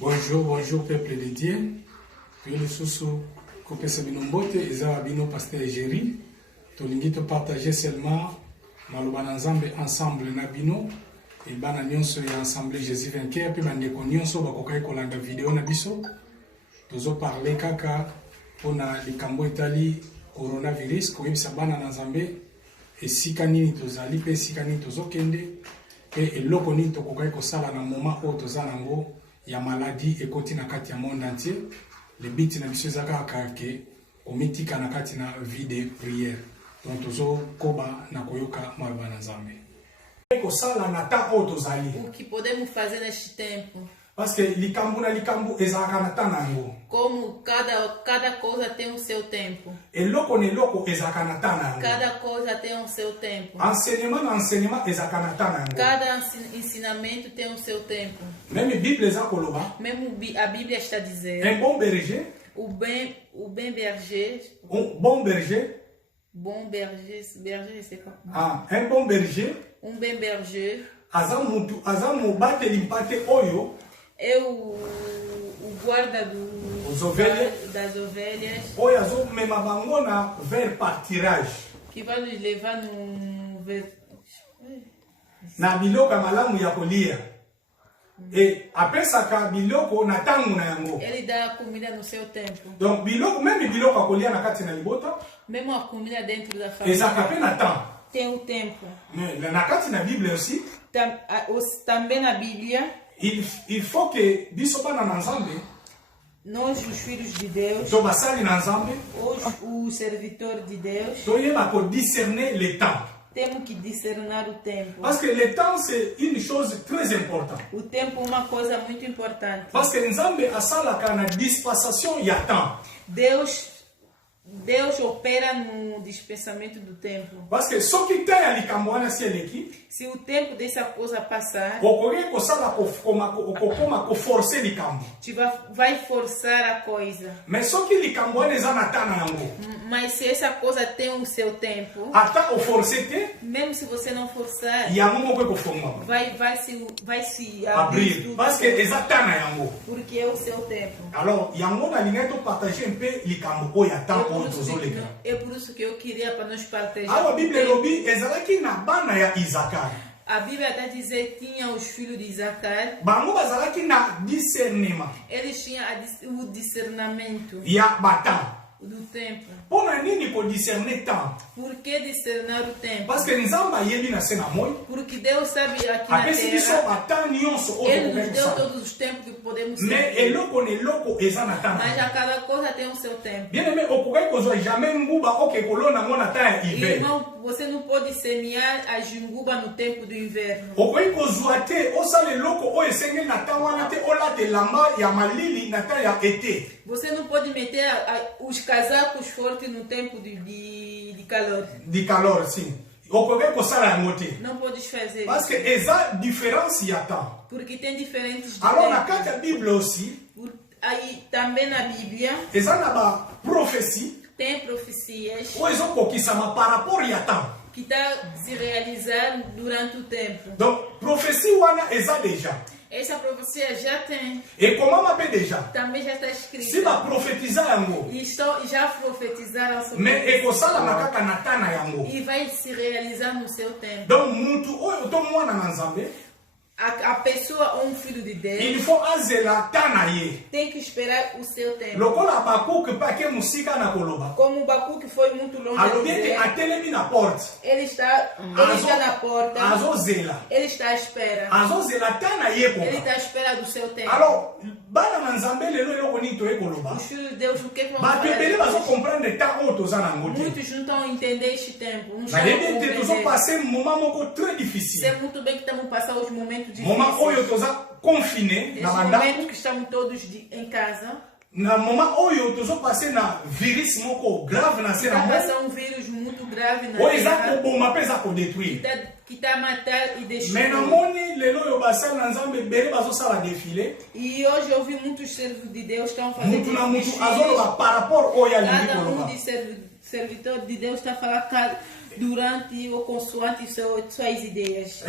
Bonjour, bonjour peuple de Dieu. Puis le sous Kopesa Binombote, Ezra Bino Pasteur Égérie. Tolingi te partager seulement Malobana Nzambe ensemble na bino. Et bana nyonso ya ensemble Jésus vainqueur. Puis bandeko nyonso bakokai kolanda vidéo na biso. Tozo parler kaka pona likambo etali coronavirus koyebisa bana na Nzambe esika nini tozali pe esika nini tozokende pe eloko nini tokokai kosala na moment oyo toza nango ya maladie ekoti na kati ya monde entier. Le but na biso ezaka kaka omitika na kati na vie de prière. Donc tozo koba na koyoka maloba na Nzambe. Kosala na ta oyo tozali. O que podemos fazer neste tempo? Parce que likambo na likambo ezalaka na ta nango. Como cada coisa tem o seu tempo. Eloko na eloko ezalaka na ta nango. Cada coisa tem o seu tempo. Enseignement na enseignement ezalaka na ta nango. Cada ensinamento tem o seu tempo. Même Bible eza koloba. Mesmo a Bíblia está dizendo. Un bon berger. O bem berger. Un bon berger. Bom berger, je sais pas. Ah, un bon berger. Um bem berger. Azamu bateli mpate oyo. É o guarda das ovelhas. Oyo azo mema bango na vers partirage. Que vai nos levar na biloko malamu ya kolia. E apesaka biloko na tangu na yango. Ele dá comida no seu tempo. Donc biloko même biloko akolia na kati na libota. Mesmo a comida dentro da família. Ezaka pe na temps. Tem o tempo. Mais na kati na Bible aussi. Também na Bíblia. Il faut que biso bana na Nzambe. Nós os filhos de Deus. To basali na Nzambe. Os servitores de Deus. To yeba ko discerner le temps. Temos que discernar o tempo. Parce que le temps c'est une chose très importante. O tempo é uma coisa muito importante. Parce que Nzambe asalaka na dispensation ya temps. Deus opera no dispensamento do tempo. Parce que ce qui tem ali kamwana si eleki. Se o tempo dessa coisa passar, okoki kosala ko forcer likambo. Vai forçar a coisa. Mais soki likambo wana eza na ta na yango. Mas se essa coisa tem o seu tempo, ata o forcer te, mesmo se você não forçar, yango moko ekofungwa. Vai se abrir. Parce que eza ta na yango. Porque é o seu tempo. Alors yango na linga to partager un peu likambo oyo ya temps oyo tozoleka. É por isso que eu queria para nós partager. Awa Bible lobi ezalaki na bana ya Isaac. A Bíblia até dizer que tinha os filhos de Isaac. Bango bazalaki na discernement. Eles tinham o discernimento. Ya bata. Do tempo. Pona nini ko discerner temps? Por que discernar o tempo? Parce que Nzamba yebi na sena moi. Porque Deus sabe aqui na terra. Ele nos deu todos os tempos que podemos ser. Mais eloko ne loko eza na temps. Mas a cada coisa tem o seu tempo. Bien aimé, okokai kozwa jamais nguba oke kolona ngona ta ya hiver. Irmão, você não pode semear a jinguba no tempo do inverno. Okokai kozwa te osale loko o esenge na ta wana te olate lamba ya malili na ta ya été. Você não pode meter os casacos fortes no tempo de calor. De calor, sim. Okokai kosala yango te. Não podes fazer. Parce que eza différence ya temps. Porque tem diferentes de alors na kati ya Bible aussi. Aí também na Bíblia. Eza na ba prophétie. Tem profecias. O ezokokisama par rapport ya temps. Que está se realizando durante o tempo. Donc prophétie wana eza déjà. Essa profecia já tem. E como mape déjà. Também já está escrito. Se ba profetizar yango. E já profetizaram sobre. Mais ekosala na kaka na tana yango. E vai se realizar no seu tempo. Donc muntu oyo to mwana na Nzambe. A pessoa ou filho de Deus. Il faut azela tana ye. Tem que esperar o seu tempo. Lokola Bakuk pake musika na koloba. Como Bakuk foi muito longe. Alobiete atelemi na porte. Ele está na porta. Azozela. Ele está à espera. Azozela tana ye ko. Ele está à espera do seu tempo. Alors, bana na Nzambe lelo eloko nini to ekoloba. Os filhos de Deus, o que vão fazer? Bapebele bazo comprendre ta oyo toza na ngote. Muitos não estão a entender este tempo. Não estão a entender. Tozo passer um moment moko très difficile. Sei muito bem que estamos passando os momentos difíceis. Moment oyo toza confiné na banda. Momentos que estamos todos em casa. Na moment oyo tozo passer na virus moko grave na se na monde. Está passando um vírus muito grave na terra. Oyo eza koboma pe eza kodétruire. Que está a matar e destruir. Mais na moni lelo oyo basali na Nzambe bele bazosala défilé. E hoje eu vi muitos servos de Deus estão fazendo mutu na mutu azoloba par rapport oyo alingi koloba. Servitor de Deus está falando durante ou consoante suas ideias.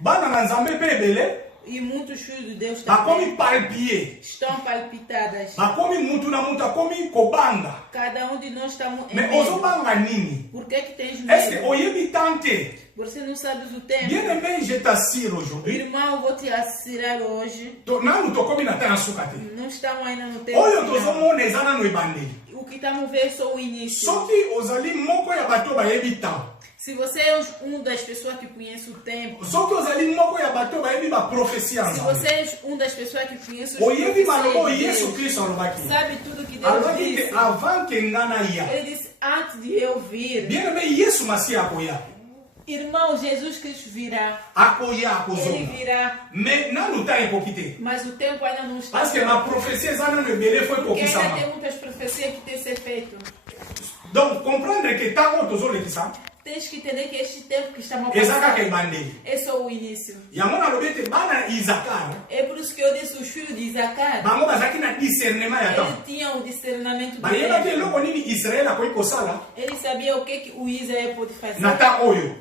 Bana na Nzambe pe ebele. E muitos filhos de Deus bakomi também palpier, estão palpitadas. bakomi mutu na mutu akomi kobanga. Cada de nós está em Mais medo. ozobanga nini? Por que tens Est-ce que medo? oyebi tante? Você não sabe o tempo. Bien aimé, je t'assure aujourd'hui. Irmão, vou te assegurar hoje. Nanu tokomi na tana suka te. Não estamos ainda no tempo. Oyo final. tozomona eza nano ebandeli. O que estamos vendo é só o início. Soki ozali moko ya bato bayebi ntango. Se você é das pessoas que conhece o tempo, Soki ozali moko ya bato bayebi baprofesie ya se Nzambe. você é das pessoas que conhece os Oyebi maloba oyo profecias de Yesu Deus, Kristo alobaki. sabe tudo que Deus Alobaki disse. te avant ke nga naya. Ele disse, antes de eu vir, Bien aimé, Yesu Masiya akoya. irmão, Jesus Cristo virá. Akoya Ele akozonga. virá. Mais nanu ta ekoki te. Mas o tempo ainda não está. Parce que baprofesie eza nano ebele fo Porque ainda tem ekokisama. muitas profecias que têm que ser feitas. Donc comprendre ke ntango tozolekisa Tens que entender que este tempo que estamos eza kaka passando ebandeli. é só o início. Yango nalobi ete bana Izakar É por isso que eu disse os filhos de Isacar, bango bazalaki na discernement ya ele ntango. tinha o discernimento do bayebaki tempo. eloko nini Israele akoki kosala Ele sabia o que o Israel pode fazer na ntango oyo.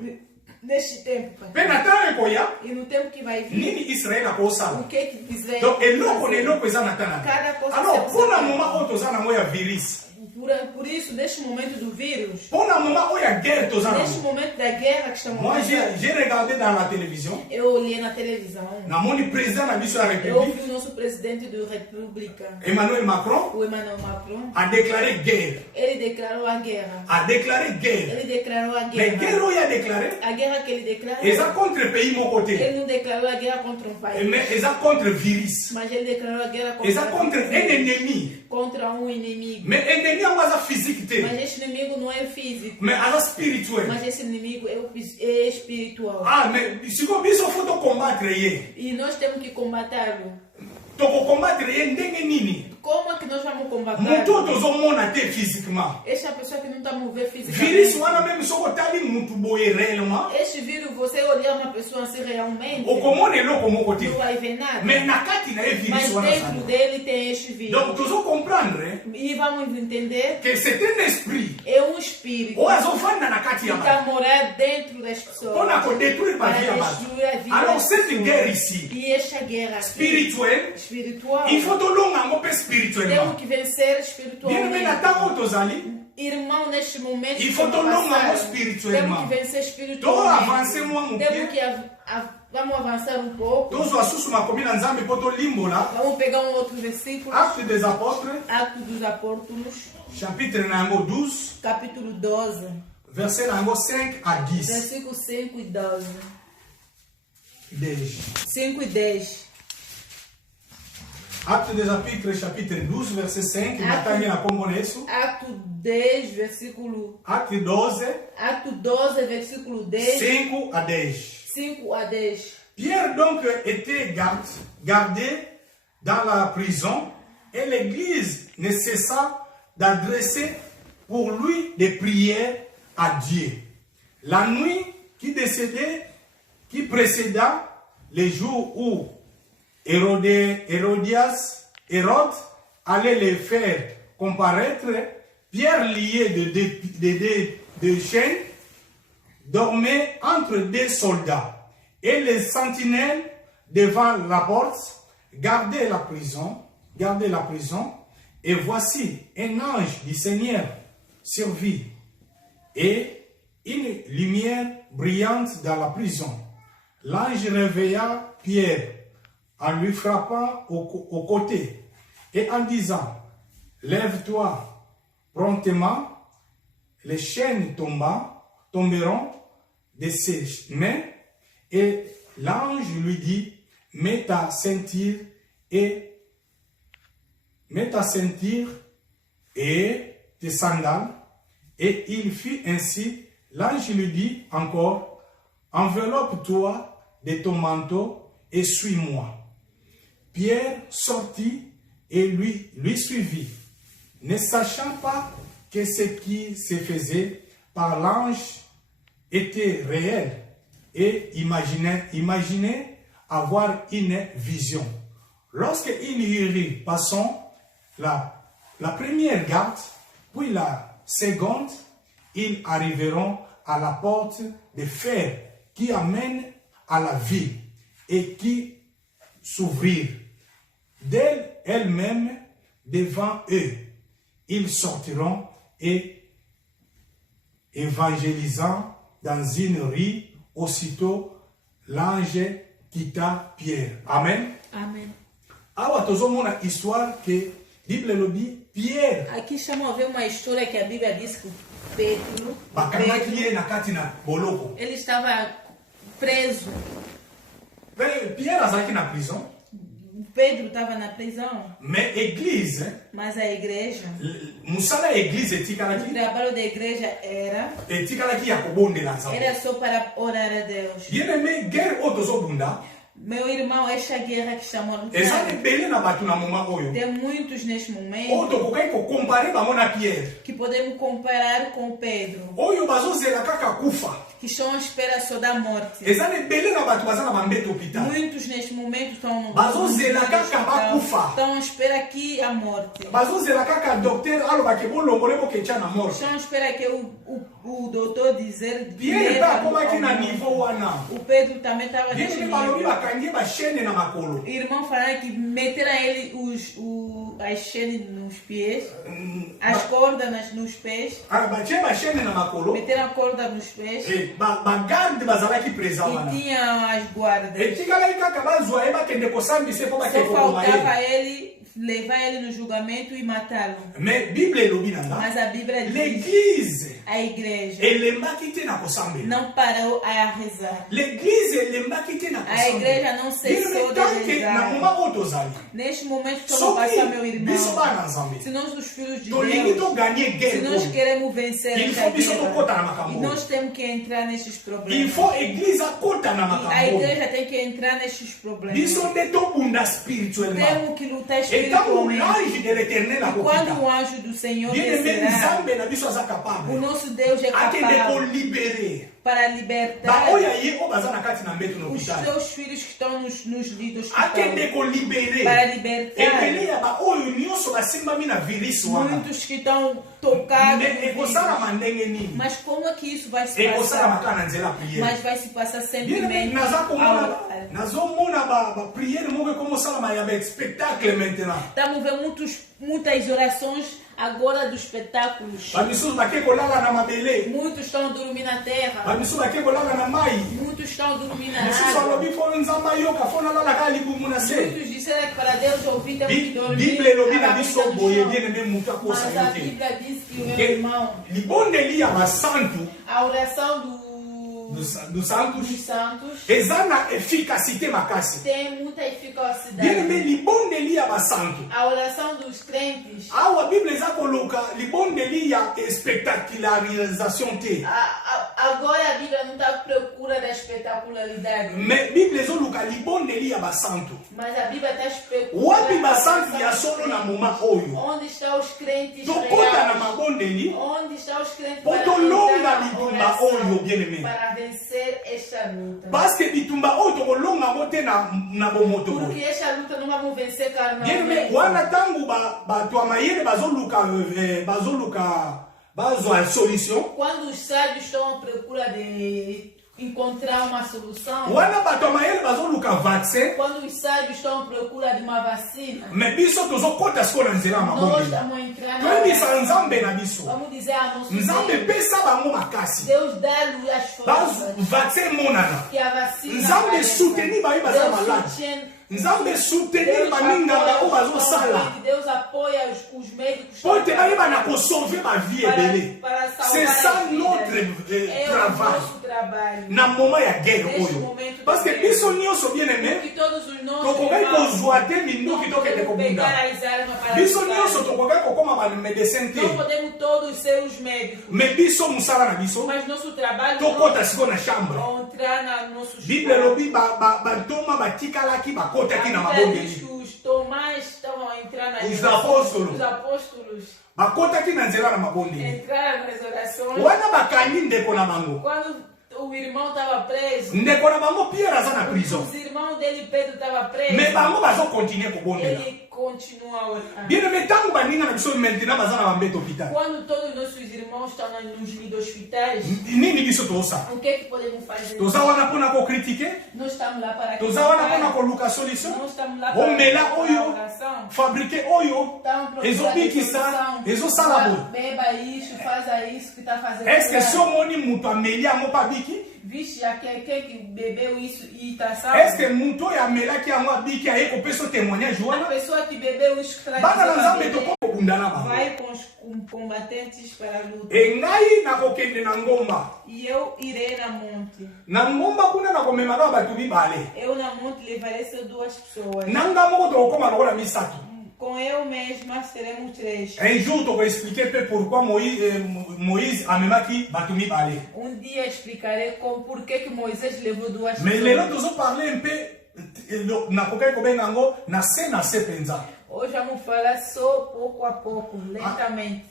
neste tempo. Pai. Mpe na ntango ekoya E no tempo que vai vir, nini Israele akosala. o que Israel Donc pode eloko na fazer. eloko eza na ntango. Cada coisa Alors serve mpona seu moma tempo. oyo toza nango ya virus, Por isso, neste momento do vírus, mpona moma oyo ya guerre toza neste nango, momento da guerra que estamos moi passando, j'ai regardé dans la télévision, eu olhei na televisão, namoni président na biso ya eu république ouvi o nosso presidente da República, Emmanuel Macron o Emmanuel Macron, a déclaré guerre. ele declarou a guerra. A déclaré guerre. Ele declarou a Mais guerra. guerre oyo a déclaré A guerra que ele declarou, eza contre pays moko te. ele não declarou a guerra contra um país, Mais eza contre virus. mas ele declarou a guerra Eza contra, contre un ennemi. contra um inimigo. Mais ennemi yango aza physique te. Mas este inimigo não é físico, Mais aza spirituel. mas esse inimigo é espiritual. Ah, mais sikoyo biso fo tocombattre ye. E nós temos que combatê-lo. Tokocombattre ye ndenge nini? Como é que nós vamos combater? Moto oyo tozomona te physiquement. Esta pessoa que não está a mover Virus fisicamente. wana même soko otali mutu boye réellement, Este vírus, você olhar uma pessoa assim realmente, okomona eloko moko te. não vai ver nada. Mais na kati na ye Mas virus wana dentro zali. dele tem este vírus. Donc tozocomprendre E vamos entender que c'est un esprit é um espírito oyo azofanda na kati que ya está bato a morar dentro das pessoas. mpona kodétruire Para bavi ya bato. destruir a vida Alors das cette pessoas. guerre ici, E esta guerra aqui, spirituelle, espiritual, il faut tolonga yango mpe temos spirituellement. que vencer Bien aimé, espiritualmente. na ntango oyo tozali, Irmão, neste momento, Il faut que tolonga estamos passando, espirituellement. temos que vencer to espiritualmente. avance mwa moke Temos que vamos avançar um pouco. tozwa susu makomi na nzambe mpo tolimbola Vamos pegar um outro versículo. acte des apôtres Atos dos Apóstolos, chapitre na yango 12 capítulo 12, verset na yango 5 à 10 versículo 5 e 12. Déjà. 5 e 10. Acte des apôtres chapitre 12 verset 5 matangi na kombo na yesu. Ato 10, versículo. Acte 12 Ato 12, versículo 10. 5 à 10. 5 a 10. Pierre donc était gardé dans la prison et l'église ne cessa d'adresser pour lui des prières à Dieu. La nuit qui précéda les jours où Hérode allait les faire comparaître, Pierre lié de chaînes dormait entre deux soldats et les sentinelles devant la porte gardaient la prison, et voici un ange du Seigneur survit et une lumière brillante dans la prison. L'ange réveilla Pierre en lui frappant au côté et en disant « Lève-toi promptement ». Les chaînes tomberont de ses mains et l'ange lui dit « Mets ta ceinture et tes sandales ». Et il fit ainsi. L'ange lui dit encore « Enveloppe-toi de ton manteau et suis-moi ». Pierre sortit et lui suivit, ne sachant pas que ce qui se faisait par l'ange était réel et imaginait avoir une vision. Lorsqu'il y passons la première garde, puis la seconde, ils arriveront à la porte de fer qui amène à la ville et qui s'ouvrir d'elle-même devant eux. Ils sortiront et évangélisant dans une rue, aussitôt l'ange quitta Pierre. Amen. Amen. Awa tozomona histoire que Bible lobi Pierre Aqui chama ver uma história que a Bíblia diz que Pedro, bakangaki ye na kati na boloko. ele estava preso. Pierre azalaki na prison, Pedro estava na prisão, mais église, mas a igreja, musala église o etikalaki trabalho da igreja era ya kobondela Nzambe. só para orar a Deus. Bien aimé, guerre oyo tozobunda Meu irmão, esta guerra que chamou a eza lutar, ebele na bato na moma oyo tem muitos neste oyo momento tokokaki kokompare bango na Pierre que podemos comparar com Pedro, oyo bazozela kaka kufa. que estão à espera só da morte. Eza ebele na bato baza na bambeto hôpital Muitos neste momento estão no bazozela kaka bakufa, estão à espera aqui a morte. bazozela kaka docteur alobaki bolongole boketya na morte. Estão à espera que o doutor dizer Pierre mpe akomaki na niveau wana. o Pedro também estava Bien nesse aimé, balobi nível. bakangi ye bashene na makolo. O irmão falaram que meteram ele as chaines nos pés, as cordas nos pés, Batie bashene na makolo. meteram a corda nos pés Bagarde bazalaki présent e wana. tinha as guardas. Etikalaki kaka bazwa ye bakende kosambisa po Só bakende kokoma ye. faltava ele levar ele no julgamento e matá-lo. Mais Bible elobi na nga, Mas a Bíblia diz, l'église a igreja elembaki te na kosambela. não parou a rezar. L'église elembaki te na A kosambela. igreja não cessou de tanke na rezar. moma oyo tozali Neste momento que eu vou passar, meu soki biso irmão, bana nzambe se nós, os filhos de tolingi Deus, toganye se guerre nós oyo, queremos vencer il esta faut biso guerra, tokota na e makambo nós oyo. temos que entrar nestes Il problemas. faut église akota na E a makambo oyo. igreja tem que entrar nestes problemas. Biso nde tobunda spirituellement. Temos que lutar Et tant que espiritualmente. l'ange de l'éternel E quando o akokita, anjo do Senhor bien aimé descerá, nzambe na biso aza o capable nosso Deus é akende capaz kolibere para libertar baoyo ye oyo baza na kati na mbeto na os hôpital, teus filhos que estão nos lidos akende para kolibere libertar ebele ya baoyo nyonso basimbami na virus wana. muitos que estão tocados. Me no vírus. ekosalama ndenge nini? Mas como é que isso vai se Ekosalama passar? kaka na nzela priere. Mas vai se passar Bien aimé, simplesmente naza ao komona orar. nazomona bapriere moko ekomosalama ya baspectacle maintenant. Estamos vendo muitas orações agora dos espetáculos. Bamisusu bake kolala na mabele, Muitos estão dormindo na terra. bamisusu bake kolala na mai, Muitos estão dormindo na mosusu água. alobi fo nzambe ayoka fo nalala kaka libumu na se. Muitos disseram que para Deus ouvir temos que dormir. Bible elobi na a biso barriga no boye chão. bien aimé moto akosa Mas a yo te. Bíblia diz que o meu Que irmão, libondeli ya basantu a oração dos do santos santos eza na efficacité makasi. tem muita Bien aimé, eficacidade. libondeli ya basantu A oração dos crentes, awa bible eza koluka libondeli ya spectacularisation te, agora a Bíblia não está à procura da espetacularidade, mais bible ezoluka libondeli ya basantu. mas a Bíblia está Wapi procurando basantu ya solo na moma oyo onde estão os crentes tokota na reais, mabondeli onde estão os crentes po para tolonga entrar na bitumba oração, oyo bien aimé, para vencer esta luta. parce que bitumba oyo tokolonga ngo te na bomoto Porque boye. esta luta não vamos vencer Bien aimé, carnalmente. wana ntango bato ya mayele bazwa solution, Quando os sábios estão à procura de encontrar uma solução, wana bato ya mayele bazoluka vaccin, quando os sábios estão à procura de uma vacina, mais biso tozokota siko na nzela ya nós mabondeli, estamos entrando na toyebisa oração. nzambe na biso, Vamos dizer a nosso nzambe Deus, epesa bango makasi, Deus dá-lhe as forças vaccin emonana, que a vacina nzambe vai soutenir baye baza Deus malade, soutient, nzambe soutenir Deus baninganga oyo apoia os bazosala doentes, Deus apoia os médicos po te bayeba na kosauve bavie ebele. para C'est salvar ça as vidas. notre É o travail nosso trabalho. na moment ya guerre Neste oyo, momento parce que da guerra. biso nyonso bien aimé Que todos os nossos tokokaki irmãos kozwa te minduki tokende não podemos pegar kobunda, as armas para biso lutar. nyonso tokokaki kokoma bamedecin te, Não podemos todos ser os médicos, mais biso mosala na biso mas nosso trabalho tokota siko na chambre. é entrar na nossos Bible elobi bantoma batikalaki bakotaki na A Bíblia diz mabondeli, que os Tomás estavam a entrar nas Os orações, apóstolos. os apóstolos bakotaki na nzela na mabondeli, entraram nas orações. wana bakangi ndeko na bango Quando o irmão estava preso, ndeko na bango Pierre aza na prison. os irmãos dele, Pedro, estava preso, Mais bango bazokontinue kobondela. ele continua a orar. Bien aimé, ntango baninga na biso maintenant baza na bambeto hôpital. Quando todos os nossos irmãos estão nos lits de hospitais, Nini biso tosala? o que é que podemos fazer? Toza wana mpona kokritike? Nós estamos lá para Toza wana mpona criticar, koluka solution? nós estamos lá para Omela procurar oyo, oração. fabrike oyo, Estamos procurando ezobikisa, solução. ezosala boye. Beba isso, faça isso que está fazendo. Est-ce que errado. si omoni mutu ameli yango mpo abiki? Vixe, aquele que bebeu isso e está Est-ce que salvo. mutu oyo amelaki yango abiki aye kopesa témoignage A wana? pessoa que bebeu isso que traz Bana na para nzambe beber, tokobunda na bango. vai com os combatentes para a luta. Engai nakokende na ngomba. E eu irei na monte. Na ngomba kuna nakomema na bato mibale. Eu na monte levarei só 2 pessoas. Nanga moko tokokoma lokola misato. Com eu mesma seremos 3. Un jour tokoexplike mpe pourquoi Moïse amemaki bato mibale. Dia explicarei por que Moisés levou 2 Mais lelo pessoas. tozoparle mpe nakokaki kobenga yango na se penza. Hoje vamos falar só pouco a pouco, lentamente.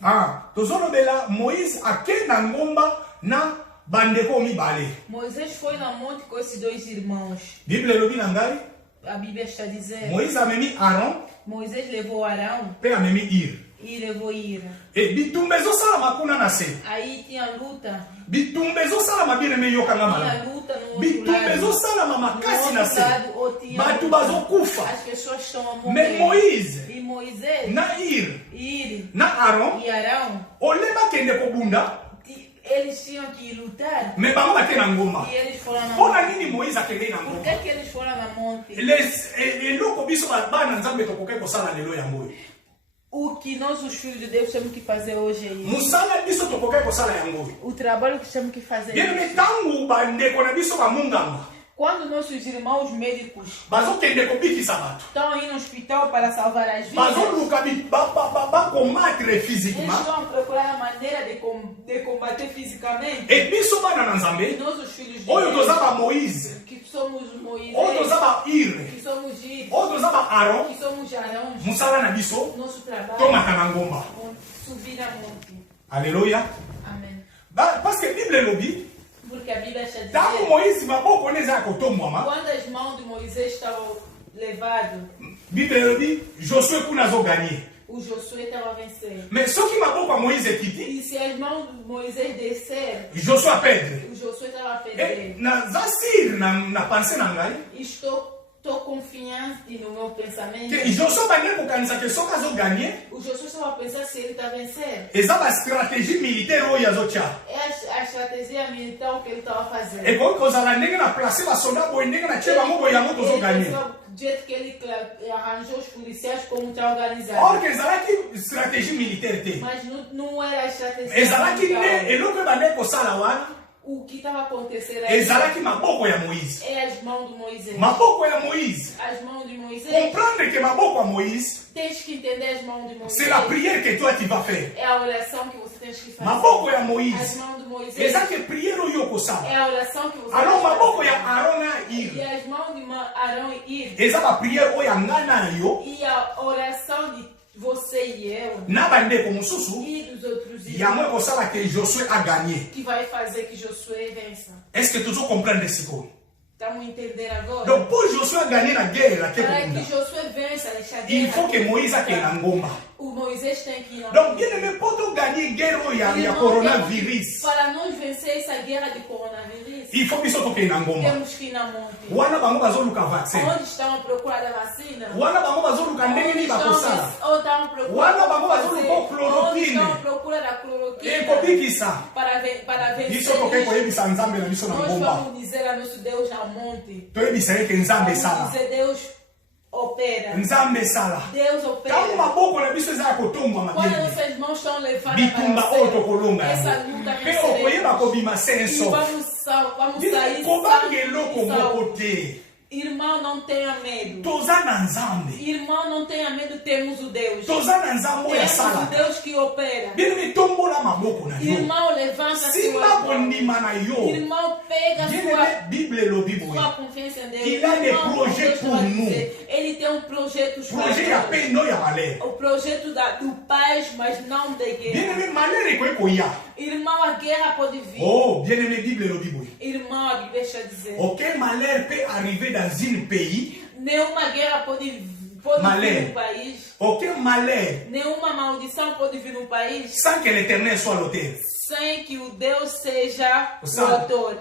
Tozolobela Moïse ake na ngomba na bandeko mibale. Moisés foi na monte com esses 2 irmãos. Bible elobi na ngai A Bíblia está dizendo, Moïse amemi Aaron Moisés levou Arão mpe amemi Ir. e levou Ira. E bitumba ezosalama kuna na se. Aí tinha luta. Bitumba ezosalama bien eme yokanga Tinha malamu. luta no outro Bitumba lado. ezosalama No makasi na outro se. lado, ou tinha Bato luta. bazokufa. As pessoas estão a Mais morrer. Moïse E Moisés, na Ir Ir na Aaron e Arão, ole bakende kobunda eles tinham que lutar. me bango bake na ngomba. E eles foram na Mpona monte. nini Moïse akendei na Por ngomba? que eles foram na monte? eloko biso bana nzambe tokoki kosala lelo yango oyo. O que nós, os filhos de Deus, temos que fazer hoje é isso. Mosala biso tokoki kosala yango oyo. O trabalho que temos que fazer é bien isso. me ntango bandeko na biso bamunganga Quando nossos irmãos médicos bazokende kobikisa bato estão aí no hospital para salvar as vidas, bazoluka bakomatre eles physiquement vão procurar a maneira de combater fisicamente. e biso bana na E nzambe nós, os filhos de oyo toza Deus, ba Moïse que somos Moisés, oyo toza ba Ir que somos Ir, oyo toza ba Aaron que somos Arão, mosala na biso nosso trabalho tomata na ngomba. é subir a monte. Alléluia. Amém. Parce que Bible elobi Porque a Bíblia está ntango dizendo, Moïse maboko ne eza kotomwama quando as mãos de Moisés estavam levadas, Bible elobi Josué kuna azoganye. o Josué estava vencendo. Mais soki maboko ya Moïse ekiti E se as mãos de Moisés descerem, Josué apedre. o Josué estava E perdendo. naza sire na pense na ngai Estou confiante no meu pensamento. ke Josué bande kokanisa ke soki azoganye O Josué estava pensando se ele está vencendo. eza bastratégie militaire oyo azotya É a estratégia militar que ele estava fazendo. ekoki kozala ndenge na place basoda boye ndenge na tie bango boye yango tozoganye. pensou do jeito que ele arranjou os policiais como está organizado. Or ke ezalaki stratégie militaire te Mas não era a estratégia ezalaki nde militar. eloko oyo bande kosala wana O que estava acontecendo aí ezalaki maboko ya Moïse. é as mãos de Moisés. Maboko ya Moïse. As mãos de Moisés. Comprendre que maboko ya Moïse, Tens que entender as mãos de Moisés. c'est la prière que toi tu vas faire. É a oração que você tem que fazer. Maboko ya As Moïse. mãos de Moisés. Eza ke prière oyo okosala. É a oração que você Alors tem que maboko fazer. ya Aaron na E Ir. as mãos de Arão e Ir. Eza ba prière oyo anga na yo E a oração de você e eu. na bandeko mosusu E dos outros yango irmãos. ekosala ke Josué a gagné. Que vai fazer que Josué vença. Est-ce que tozo comprendre sikoyo? Estamos a entender agora? Donc pour Josué gagner la guerre la Para kekunda, que Josué vença essa guerra. il faut que Moïse akende na ngomba. O Moisés tem que ir na Donc bien aimé poto gagner guerre oyo ya Irmão, coronavirus. Para nós vencer essa guerra de coronavírus, Il faut biso tokende na ngomba. temos que ir na monte. Wana bango bazoluka vaccin. Onde estão a procura da vacina? Wana bango bazoluka ndenge nini bakosala. Onde estão a procura Wana da bango bazoluka vacina? chloroquine. Onde estão a procura da cloroquina? Ekobikisa. Para vencer Biso toke isso. koyebisa nzambe na biso na Nós ngomba. vamos dizer a nosso Deus na monte. Toyebisa ye ke nzambe Vamos esala. dizer Deus opera. Nzambe esala. Deus Ntango opera. maboko na biso eza ya kotombwama Quando bien. nossas mãos estão levadas Bitumba para oyo o céu, tokolonga essa yango. luta Mpe okoyeba venceremos. kobima se E nso. vamos sair Kobanga eloko moko te. Irmão, não tenha medo. Toza na nzambe. Irmão, não tenha medo, temos o Deus. Toza na nzambe ya Temos o sala. Deus que opera. Bien-aimé, tombola maboko na yo. Irmão, levanta Simba sua bondima na yo. Irmão, pega Bien-aimé, Bible elobi boye. sua confiança em Deus. Il a des Irmão, projets Deus pour vai nous. dizer, Ele tem um projeto Projet ya paix no ya malheur. o projeto do paz, mas não da guerra. Bien-aimé, malheur ekwe koya. Irmão, a guerra pode vir. Oh, bien-aimé, Bible elobi boye. Irmão, a Bíblia está dizendo. Aucun malheur peut arriver dans un pays. Nenhuma guerra pode vir no país. Aucun malheur Nenhuma maldição pode vir no país sans que l'Éternel soit l'auteur. sem que o Deus seja o autor.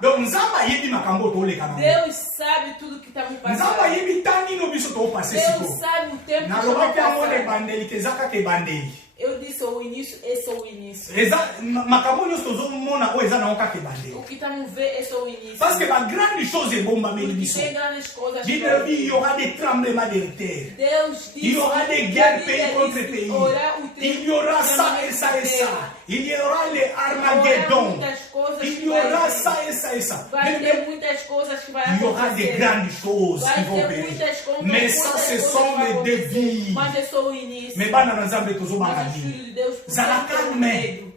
Donc, nzamba yebi makambo toleka na. Deus sabe tudo que estamos Nzamba passando. yebi tani no biso to passer Deus siko. sabe o tempo que Na estamos loba kwa mo de passando. bandeli kezaka ke bandeli. Eu disse o início, esse é o início. Eza makambo nyonso tozomona oyo eza nango kaka ebandeli. O que estamos vendo, esse é o início. Parce que ba grande chose ebombameli Porque biso. tem grandes coisas. Bible elobi il y aura des tremblements de terre. Deus disse, Il y aura des guerres pays a Bíblia contre disse, pays. orar o Il y aura ça et ça et ça. Il y aura les Armageddon. Il y aura ça et ça et ça. Vai ter muitas coisas que vai Il y aura des acontecer. grandes choses qui Vai vont ter périr. muitas coisas. Mais ça, ce sont les défis. Mas é só o início. Mais bana na nzambe Mas os tozobanga filhos nini. de Deus Zala tenham calme. medo.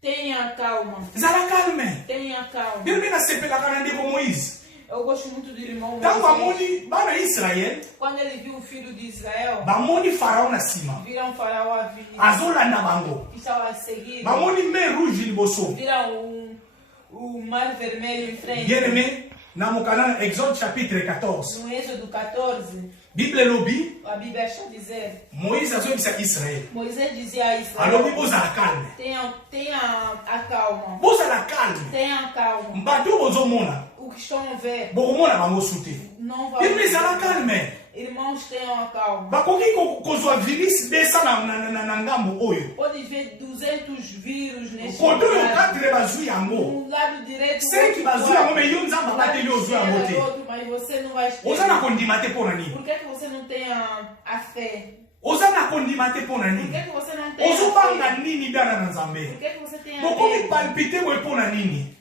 Tenha calma. Zala calme. Tenha calma. Bien bien nasepelaka na ndeko Moïse. Eu gosto muito do irmão Ntango Moisés. bamoni bana Israel Quando ele viu o filho de Israel, bamoni Farao na nsima. viram faraó a vir. Azolanda bango. Que estava a seguir. Bamoni mer rouge liboso. Viram o mar vermelho em frente. Bien aimé, na mokana Exode chapitre 14. No Êxodo 14, Bible elobi a Bíblia está dizendo, Moïse azoyebisa Israel. Moisés dizia a Alobi Israel, bozala calme. tenha a calma. Bozala calme. Tenha calma. Bato bozomona. O que estão a ver Bokomona bango sute. não vai. Bien ezala calme. Irmãos, tenham a calma. Bakoki kozwa virus besa na ngambo oyo. Pode ver 200 vírus neste Koto oyo lugar. 4 bazwi yango. Um lado direito, Cinq outro bazwi yango me yo nzambe um lado abateli ozwi yango esquerdo, te. outro, mas você não vai Oza na kondima te mpo na nini? Por que você não tem a fé? Oza na kondima te mpo na Por nini? que você não tem a Ozobanga fé? nini bana na Por nzambe? que você tem a Bokomi fé? palpite boye mpo na nini?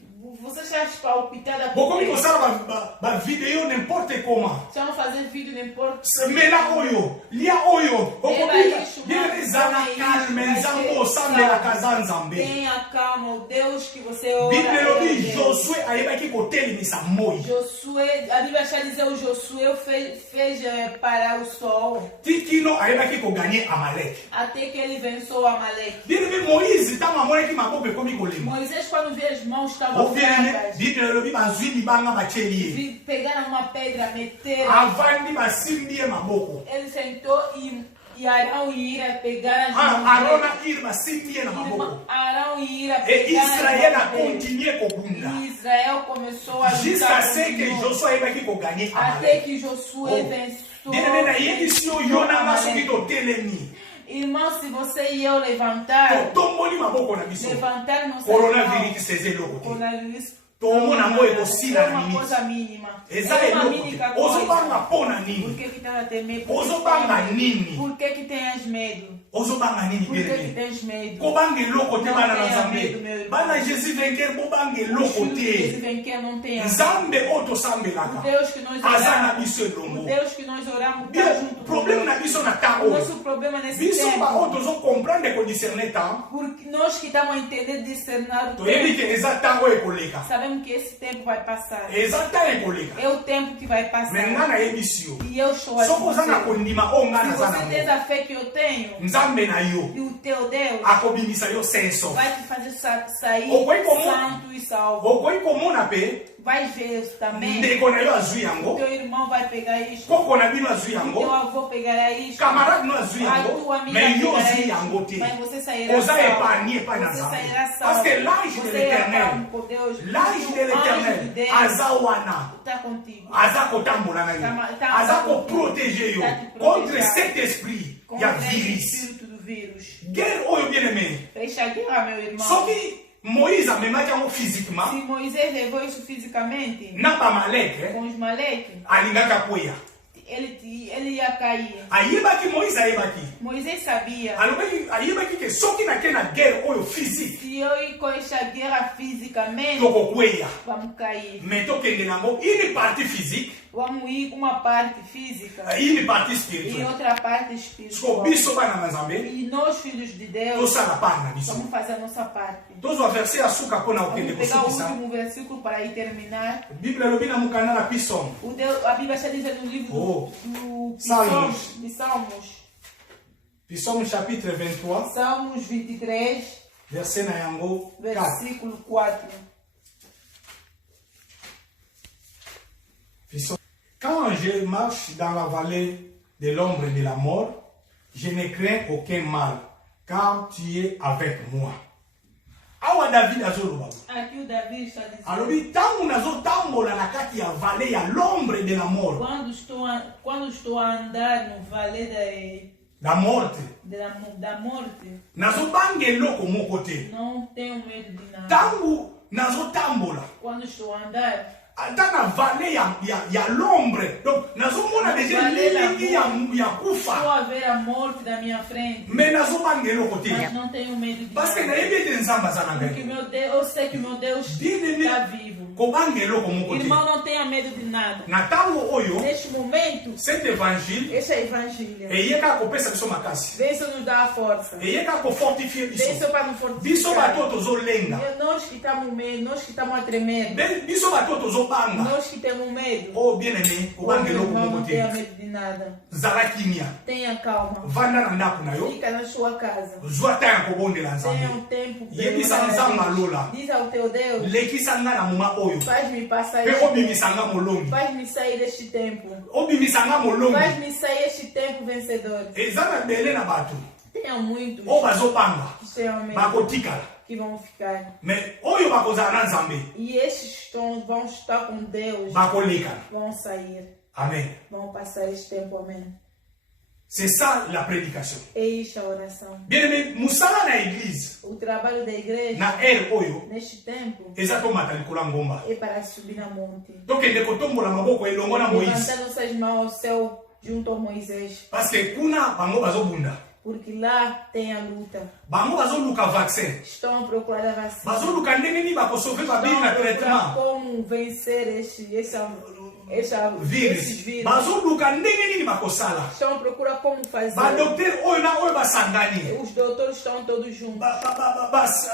Você já palpitada Bokomi por kosala bavideo n'importe comment. Estão fazendo vídeo, não importa. Mela oyo, lia oyo, okobika. Bien ezala calme, nzambe osambelaka za nzambe. Tenha calma, o Deus que você ora. Bible é elobi o Deus. Josué ayebaki kotelemisa moi. Josué, a Bíblia está dizendo, o Josué fez parar o sol Tikino ayebaki koganye Amalek. até que ele venceu Amaleque. Bien aimé Moïse ntango amonaki maboko ekomi kolema. Moisés, quando viu as mãos, estavam Bien aimé, fracas. Bible elobi bazwi libanga batyeli ye. Pegaram uma pedra, meteram. Avandi basimbi ye maboko. Ele sentou e Arão e Ira pegaram as mãos Arona dele. ir basimbi ye na maboko. Arão e Ira Et pegaram Israël as a mãos dele. continué kobunda. E Israel começou a Jusqu'à lutar ce que com Deus. Josué ayebaki koganye Até Amalek. que Josué Oh. venceu. Bien aimé, nayebisi yo yo nanga soki totelemi. Irmão, se você e eu levantar, Totomboli maboko na biso. levantar nossas Coronavirus mãos, eza eloko te. coronavírus Tomona ngo ekosila é na uma minute. coisa mínima. Eza É uma eloko te. mínica Ozobanga coisa. mpo na Por nini? que que tá a temer? Ozobanga nini? Por que que tens medo? Ozobanga nini Por que que bien aimé? tens medo? Kobanga eloko te Não bana na tenha nzambe. medo, meu irmão. Bana Jésus vainqueur bobanga Os eloko filhos de Deus te. vem que não tenha medo. Nzambe oyo O tosambelaka Deus que nós aza na oramos, biso o elongo. Deus que nós oramos, está Bien, junto problème na conosco. biso na ta O oyo. nosso problema nesse Biso tempo, baoyo tozocomprendre kodiscerne ta. porque nós que estamos a entender discernar o Toyebi tempo, ke eza ntango ekoleka. sabemos que esse tempo vai passar. Eza ntango ekoleka. É o tempo que vai passar. Me nga nayebisi yo. E eu estou a Soki oza na dizer, kondima oyo nga se naza você tem nango, a fé que eu tenho, nzambe na yo e o teu Deus akobimisa yo senso. vai te fazer sair Okoki komona- santo e salvo. okoki komona mpe Vai ver também. ndeko na yo azwi yango, Teu irmão vai pegar isto. koko na bino azwi Teu yango, avô pegará isto. camarade no azwi A yango, tua amiga me yo pegará ozwi isto. yango te. Mas você sairá Oza salvo. épargné epai na Você nzambe. sairá salvo. Parce que l'ange de Você irá l'éternel, com Deus. l'ange de O anjo de l'éternel Deus aza wana, está contigo. aza kotambola na yo, Tá- aza koprotege yo Tá te contre proteger. cet esprit ya Contra esse virus. espírito do vírus. Guerre oyo bien aimé, Fecha a guerra, meu irmão. soki Moïse amemaki yango physiquement, Se Moisés levou isso fisicamente, na bamaleke com os maleques, alingaki akweya. ele ia cair. Ayebaki Moïse ayebaki. Moisés sabia. Ayebaki que soki na ke na guerre oyo physique. Se eu ir com essa guerra fisicamente, Tokokweya. vamos cair. Mais tokende nango une partie physique, Vamos ir com uma parte física une partie e spirituelle. outra parte Siko espiritual. biso bana Nzambe, E nós, filhos de Deus, tosala part na biso. vamos fazer a nossa parte. Tozwa verset ya suka mpona kokende Vamos pegar o kosukisa. último versículo para ir terminar. Bible elobi na mokanda na Pison. A Bíblia está dizendo no livro Oh. do Salmos. de Salmos. Pison chapitre 23, Salmos 23, verset na yango 4. versículo 4. Pison. Quand je marche dans la vallée de l'ombre de la mort, je ne crains aucun mal, car tu es avec moi. Awa David azoloba. Aqui o Davi está dizendo: Alobi tangu nazotambola na kati ya vallée ya l'ombre de la mort. quando estou a andar no vale La morte. da morte, Nazobanga eloko moko te. não tenho medo de nada. Tangu nazotambola. Quando estou a andar Ata na vallée ya l'ombre. Donc nazomona déjà lilingi ya estou kufa. a ver a morte da minha frente, Mais nazobanga eloko te. mas não tenho medo de Parce que nada. nayebi ete Nzambe aza na Porque ngai. eu sei que meu Deus Bien-aimé. está vivo. Kobanga eloko moko te. Irmão, não tenha medo de nada. Na tango oyo, Neste momento, cet évangile esse é evangelho. eyeka kopesa biso makasi. Vem só nos dar a força. Eyeka kofortifie Vem biso. só para nos Biso bato fortificar. tozolenga. Nós que estamos medo, nós que estamos a tremer, Biso bato tozobanga. nós que temos medo. Oh bien-aimé, Oh, kobanga meu eloko irmão, moko não te. tenha medo de nada. Zala kimia. Tenha calma. Vanda na ndako na yo. Fica na sua casa. Zwa ta ya kobondela Tenha Nzambe. tempo. Yebisa para Nzambe Deus. alola. Diz ao teu Deus: Lekisa nga na moma oyo. faz-me passar Pe este obimisa tempo. nga molongi. Faz-me sair deste tempo. Obimisa nga molongi. Faz-me sair este tempo vencedor. Eza na bele na bato. Tenha muitos Oyo bazopanga. que tenham medo, Bakotikala. que vão ficar. Mais oyo bakozala na Nzambe. E estes vão estar com Deus, Bakolekana. vão sair, Amen. vão passar este tempo. Amém. C'est ça la prédication. É isto a oração. Bien-aimé, musala na église. O trabalho da igreja, Na ere oyo. neste tempo, Eza tomata likolo ya ngomba. é para subir na monte. Tokende kotombola maboko elongo na Moïse. Levantar nossas mãos ao céu junto a Moisés. Parce que kuna bango bazobunda. Porque lá tem a luta. Bango bazoluka vaccin. Estão a procurar a vacina. Bazoluka ndenge nini bakosauve babili Estão na a procurar traitement. como vencer esses Virus. vírus. Bazoluka ndenge nini bakosala. Estão a procurar como fazer. Badokter oyo na oyo basangani. Os doutores estão todos juntos.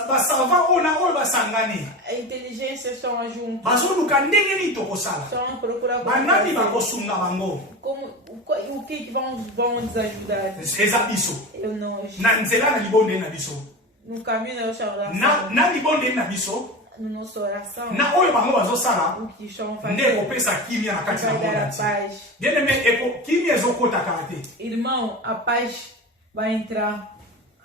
Basava oyo na oyo basangani. A inteligência estão juntos. Bazoluka ndenge nini tokosala. Estão a procurar como Banani fazer. bakosunga bango. O que vão nos ajudar? Eza biso. Nós. Na nzela na libonde na biso. No caminho da nossa oração. Na libonde na biso. Na nossa oração. Na oyo bango bazosala. O que estão Nde fazendo? kopesa kimia na kati na Vai dar a monde nti. paz. Bien-aimé, kimia ezokotaka te. Irmão, a paz vai entrar.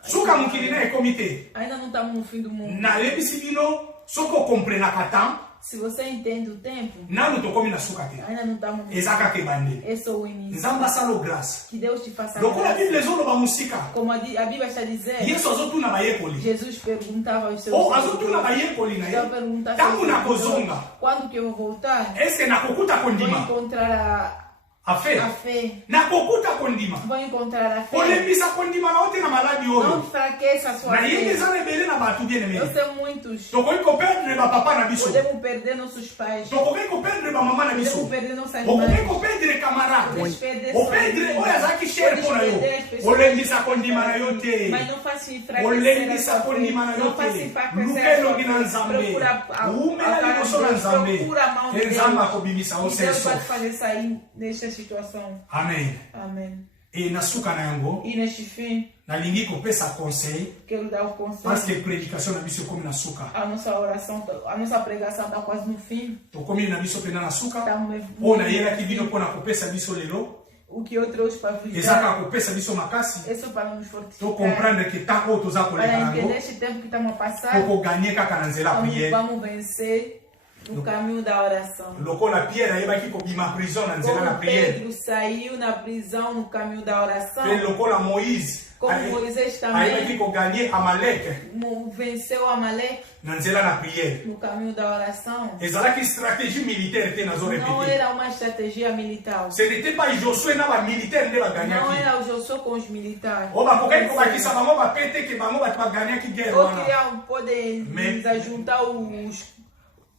Suka mokili na ekomi te. Ainda não estamos no fim do mundo. Nayebisi bino soki okomprenaka tan Se você entende o tempo, nanu tokomi na suka te. ainda não estamos no Eza kaka ebandeli. Esse é o início. Nzambe asala grâce. Que Deus te faça lokola graça. bible ezoloba mosika Como a Bíblia está dizendo, yesu azotuna bayekoli Jesus perguntava aos seus o azotuna bayekoli na Estava ye perguntando ntango nakozonga quando que eu vou voltar, eske nakokuta vou kondima encontrar afe a fé. nakokuta kondima Vou encontrar a fé. kolembisa kondima na ote na maladi Não oyo enfraqueça a sua nayebi fé. eza na ebele na bato bien Eu aimé sei muitos. tokoki koperdre bapapa na biso Podemos perder nossos pais. tokoki koperdre bamama na biso Podemos perder nossas okoki mães. koperdre camarade Podemos perder operdre suas oyo azalaki shere mpo na yo perder as pessoas. olembisa kondima na yo te Mas não faça enfraquecer a olembisa sua fé. kondima na yo Não faça te enfraquecer luka a sua elongi na fé. nzambe Procura umela liboso na nzambe procura a mão de te nzambe Deus. akobimisa E yo Deus seso vai te fazer sair desta situação. amen Amém. e na suka na yango E neste fim, nalingi kopesa conseil quero dar o parce conselho. que prédication na biso ekomi na suka A nossa oração, a nossa pregação está quase no fim. tokomi na biso mpena na suka Estamos oyo nayelaki bino mpona kopesa biso lelo o que eu trouxe para vos eza dar. kaka kopesa biso makasi Isso para nos fortificar. tocomprendre que ntango oyo toza koleka Para nango entender este tempo que estamos a passar. tokoganye kaka na nzela ya priere Vamos vencer no caminho da oração. lokola Pierre ayebaki kobima prison na nzela na Como prière, Pedro saiu na prisão no caminho da oração, pe lokola Moïse como Moisés ayebaki também koganye Amalek venceu Amaleque na nzela na prière. no caminho da oração. Ezalaki stratégie militaire te nazo Não répéter. era uma estratégia militar. Ce n'était pas Josué na ba militaire nde Não baganyaki. era o Josué com os militares. O bakokaki kobakisa bango bapete ke bango bato baganyaki guerre Ou wana. queriam poder Mais- juntar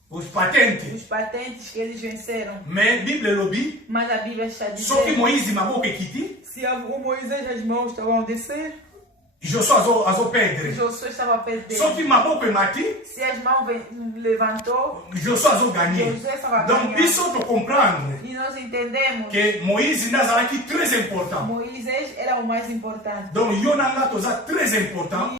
os patentes. patentes que eles venceram. Mais Bible elobi Mas a Bíblia está soki dizendo, Moïse maboko ekiti, se o Moisés as mãos estavam a descer, Josué azo perdre. Josué estava a perder. Soki maboko emati, Se as mãos levantou, Josué azo gagner. Josué estava a Donc ganhar. biso to comprendre E nós entendemos que Moïse nazalaki très important. Moisés era o mais importante. Donc yo nanga toza très important.